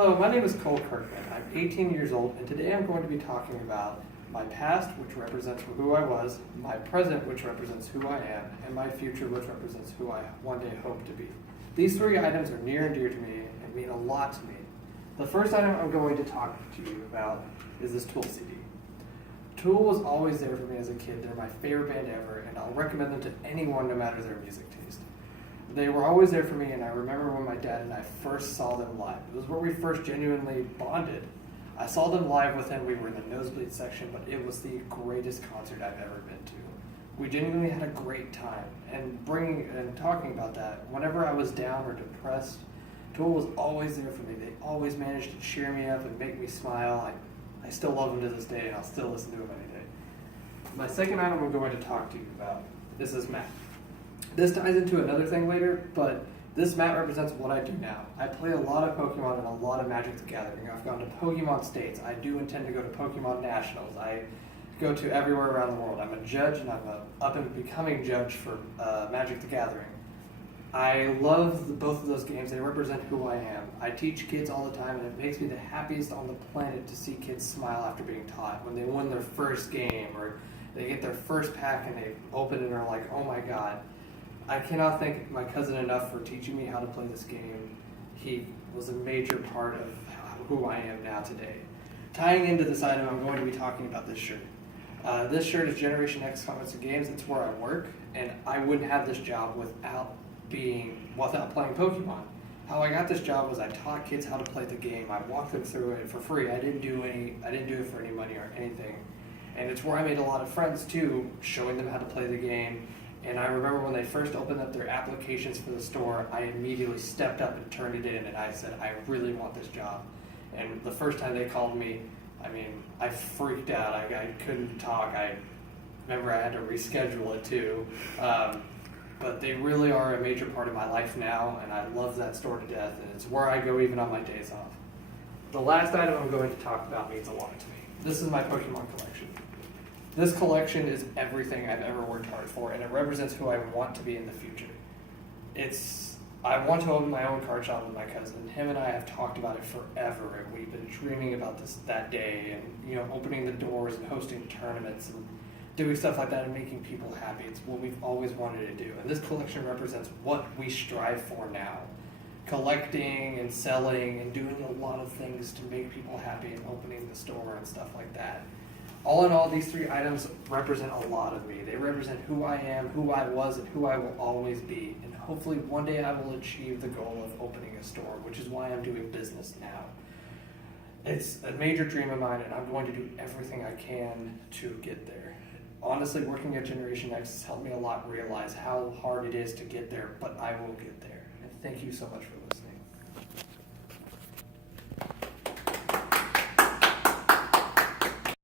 Hello, my name is Cole Kirkman. I'm 18 years old, and today I'm going to be talking about my past, which represents who I was, my present, which represents who I am, and my future, which represents who I one day hope to be. These three items are near and dear to me and mean a lot to me. The first item I'm going to talk to you about is this Tool CD. Tool was always there for me as a kid. They're my favorite band ever, and I'll recommend them to anyone no matter their music taste. They were always there for me, and I remember when my dad and I first saw them live. It was where we first genuinely bonded. I saw them live with him. We were in the nosebleed section, but it was the greatest concert I've ever been to. We genuinely had a great time, and talking about that, whenever I was down or depressed, Tool was always there for me. They always managed to cheer me up and make me smile. I still love them to this day, and I'll still listen to them any day. My second item I'm going to talk to you about is this mat. This ties into another thing later, but this mat represents what I do now. I play a lot of Pokemon and a lot of Magic the Gathering. I've gone to Pokemon States. I do intend to go to Pokemon Nationals. I go to everywhere around the world. I'm a judge, and I'm an up-and-becoming judge for Magic the Gathering. I love both of those games. They represent who I am. I teach kids all the time, and it makes me the happiest on the planet to see kids smile after being taught. When they win their first game, or they get their first pack and they open it and are like, oh my god. I cannot thank my cousin enough for teaching me how to play this game. He was a major part of who I am now today. Tying into this item, I'm going to be talking about this shirt. This shirt is Generation X Comics and Games. It's where I work, and I wouldn't have this job without playing Pokemon. How I got this job was I taught kids how to play the game. I walked them through it for free. I didn't do it for any money or anything. And it's where I made a lot of friends too, showing them how to play the game. And I remember when they first opened up their applications for the store, I immediately stepped up and turned it in, and I said, I really want this job. And the first time they called me, I freaked out. I couldn't talk. I remember I had to reschedule it too. But they really are a major part of my life now, and I love that store to death, and it's where I go even on my days off. The last item I'm going to talk about means a lot to me. This is my Pokemon collection. This collection is everything I've ever worked hard for, and it represents who I want to be in the future. I want to open my own card shop with my cousin. Him and I have talked about it forever, and we've been dreaming about that day, and opening the doors and hosting tournaments and doing stuff like that and making people happy. It's what we've always wanted to do, and this collection represents what we strive for now. Collecting and selling and doing a lot of things to make people happy and opening the store and stuff like that. All in all, these three items represent a lot of me. They represent who I am, who I was, and who I will always be. And hopefully one day I will achieve the goal of opening a store, which is why I'm doing business now. It's a major dream of mine, and I'm going to do everything I can to get there. Honestly, working at Generation X has helped me a lot realize how hard it is to get there, but I will get there. And thank you so much for listening.